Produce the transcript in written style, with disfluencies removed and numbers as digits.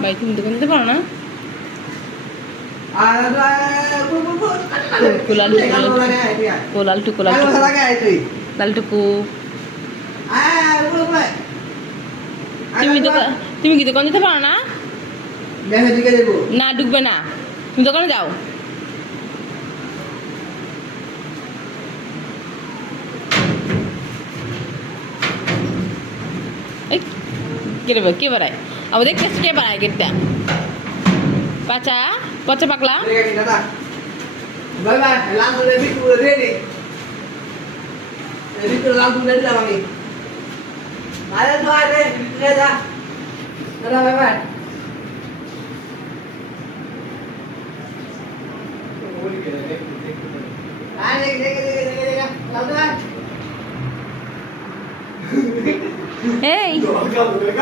ভাই তুমি দোকান দিতে পারো না? লালটুকু তুমি কি দোকান দিতে পারো না? না ঢুকবে না, তুমি দোকানে যাও। কে বাড়ায় আমাদের কেস, কে বাড়ায় গেটটা? পাচা পচা পাকলা এই